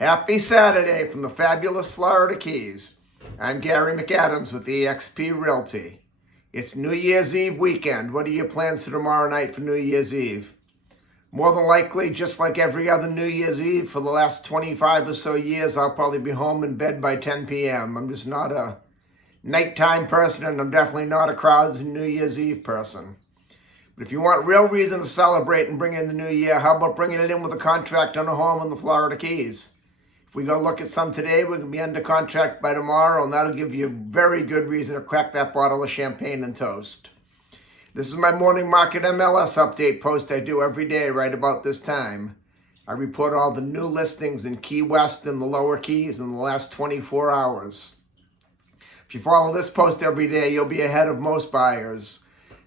Happy Saturday from the fabulous Florida Keys. I'm Gary McAdams with eXp Realty. It's New Year's Eve weekend. What are your plans for tomorrow night for New Year's Eve? More than likely, just like every other New Year's Eve for the last 25 or so years, I'll probably be home in bed by 10 p.m. I'm just not a nighttime person, and I'm definitely not a crowds New Year's Eve person. But if you want real reason to celebrate and bring in the new year, how about bringing it in with a contract on a home in the Florida Keys? If we go look at some today, we can be under contract by tomorrow, and that'll give you a very good reason to crack that bottle of champagne and toast. This is my morning market MLS update post I do every day right about this time. I report all the new listings in Key West and the Lower Keys in the last 24 hours. If you follow this post every day, you'll be ahead of most buyers.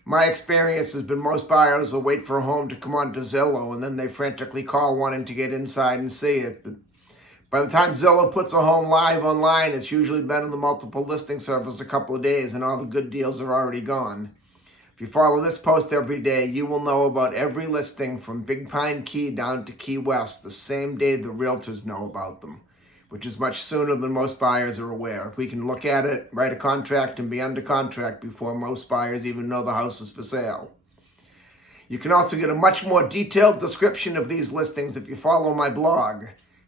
My experience has been most buyers will wait for a home to come onto Zillow, and then they frantically call wanting to get inside and see it. But by the time Zillow puts a home live online, it's usually been in the multiple listing service a couple of days and all the good deals are already gone. If you follow this post every day, you will know about every listing from Big Pine Key down to Key West the same day the realtors know about them, which is much sooner than most buyers are aware. We can look at it, write a contract, and be under contract before most buyers even know the house is for sale. You can also get a much more detailed description of these listings if you follow my blog,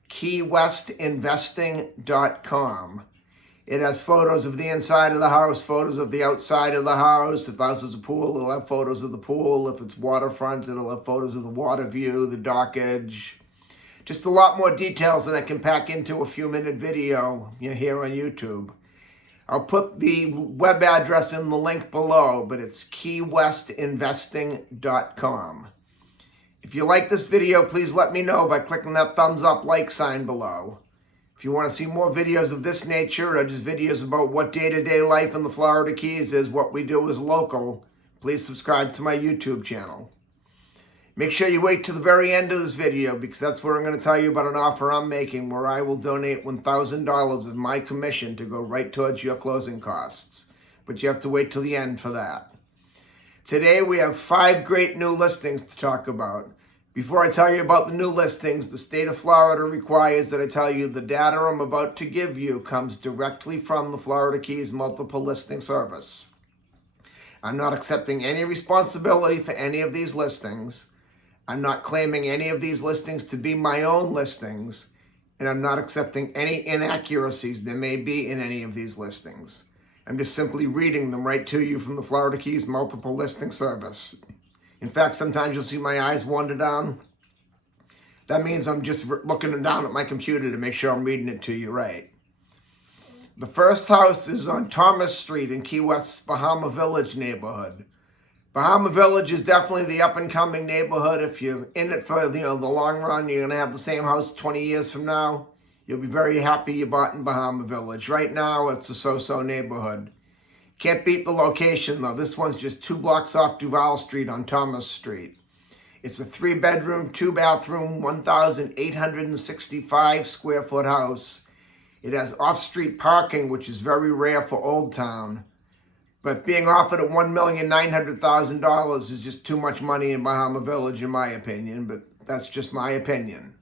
keywestinvesting.com. It has photos of the inside of the house, photos of the outside of the house. If the house is a pool, it'll have photos of the pool. If it's waterfront, it'll have photos of the water view, the dock edge. Just a lot more details than I can pack into a few-minute video here on YouTube. I'll put the web address in the link below, but it's keywestinvesting.com. If you like this video, please let me know by clicking that thumbs up like sign below. If you want to see more videos of this nature or just videos about what day-to-day life in the Florida Keys is, what we do is local, please subscribe to my YouTube channel. Make sure you wait to the very end of this video because that's where I'm going to tell you about an offer I'm making where I will donate $1,000 of my commission to go right towards your closing costs. But you have to wait till the end for that. Today we have 5 great new listings to talk about. Before I tell you about the new listings, the state of Florida requires that I tell you the data I'm about to give you comes directly from the Florida Keys Multiple Listing Service. I'm not accepting any responsibility for any of these listings. I'm not claiming any of these listings to be my own listings, and I'm not accepting any inaccuracies there may be in any of these listings. I'm just simply reading them right to you from the Florida Keys Multiple Listing Service. In fact, sometimes you'll see my eyes wander down. That means I'm just looking down at my computer to make sure I'm reading it to you right. The first house is on Thomas Street in Key West's Bahama Village neighborhood. Bahama Village is definitely the up-and-coming neighborhood. If you're in it for the long run, you're going to have the same house 20 years from now. You'll be very happy you bought in Bahama Village. Right now, it's a so-so neighborhood. Can't beat the location, though. This one's just 2 blocks off Duval Street on Thomas Street. It's a 3-bedroom, 2-bathroom, 1,865 square foot house. It has off-street parking, which is very rare for Old Town. But being offered at $1,900,000 is just too much money in Bahama Village, in my opinion, but that's just my opinion.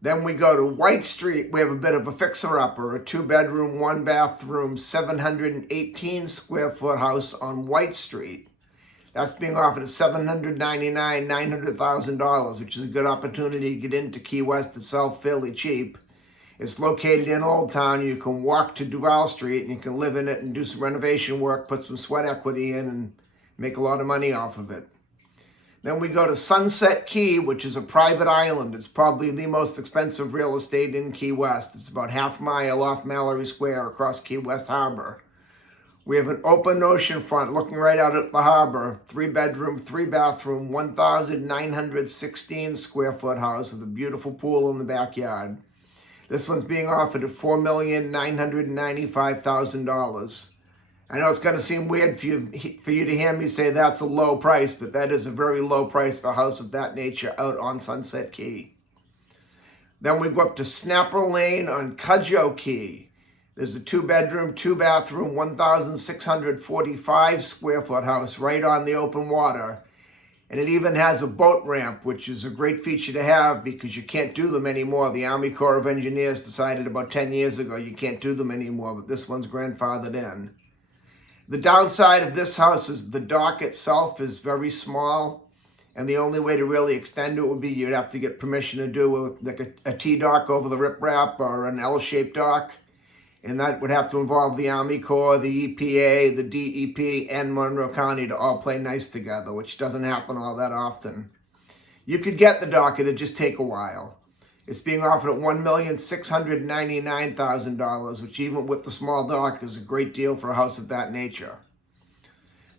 Then we go to White Street. We have a bit of a fixer-upper, a 2-bedroom, 1-bathroom, 718 square foot house on White Street. That's being offered at $799,900,000, which is a good opportunity to get into Key West itself fairly cheap. It's located in Old Town. You can walk to Duval Street and you can live in it and do some renovation work, put some sweat equity in, and make a lot of money off of it. Then we go to Sunset Key, which is a private island. It's probably the most expensive real estate in Key West. It's about half a mile off Mallory Square across Key West Harbor. We have an open ocean front looking right out at the harbor, 3-bedroom, 3-bathroom, 1,916 square foot house with a beautiful pool in the backyard. This one's being offered at $4,995,000. I know it's going to seem weird for you to hear me say that's a low price, but that is a very low price for a house of that nature out on Sunset Key. Then we go up to Snapper Lane on Cudjoe Key. There's a 2-bedroom, 2-bathroom, 1,645 square foot house right on the open water. And it even has a boat ramp, which is a great feature to have because you can't do them anymore. The Army Corps of Engineers decided about 10 years ago you can't do them anymore, but this one's grandfathered in. The downside of this house is the dock itself is very small, and the only way to really extend it would be you'd have to get permission to do like a T-dock over the riprap or an L-shaped dock, and that would have to involve the Army Corps, the EPA, the DEP, and Monroe County to all play nice together, which doesn't happen all that often. You could get the dock, it'd just take a while. It's being offered at $1,699,000, which even with the small dock is a great deal for a house of that nature.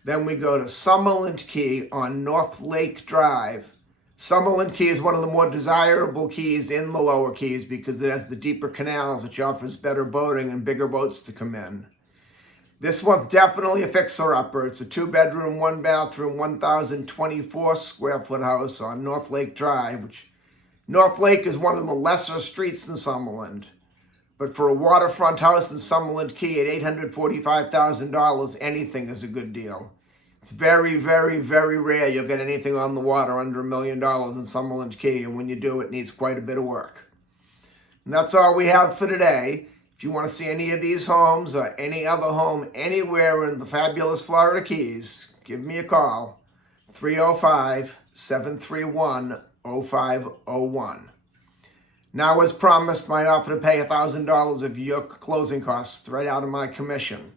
Then we go to Summerland Key on North Lake Drive. Summerland Key is one of the more desirable keys in the Lower Keys because it has the deeper canals, which offers better boating and bigger boats to come in. This one's definitely a fixer-upper. It's a 2-bedroom, 1-bathroom, 1,024 square foot house on North Lake Drive, which North Lake is one of the lesser streets in Summerland. But for a waterfront house in Summerland Key at $845,000, anything is a good deal. It's very, very, very rare you'll get anything on the water under $1 million in Summerland Key, and when you do, it needs quite a bit of work. And that's all we have for today. If you want to see any of these homes or any other home anywhere in the fabulous Florida Keys, give me a call, 305-731-0501. Now, as promised, my offer to pay $1,000 of your closing costs right out of my commission.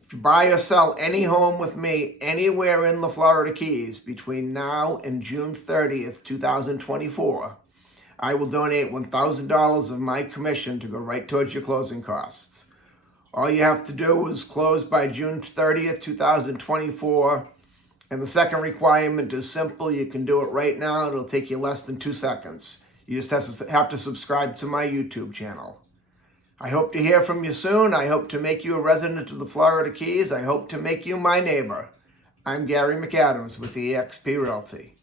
If you buy or sell any home with me anywhere in the Florida Keys between now and June 30th, 2024, I will donate $1,000 of my commission to go right towards your closing costs. All you have to do is close by June 30th, 2024. And the second requirement is simple. You can do it right now. It'll take you less than 2 seconds. You just have to subscribe to my YouTube channel. I hope to hear from you soon. I hope to make you a resident of the Florida Keys. I hope to make you my neighbor. I'm Gary McAdams with eXp Realty.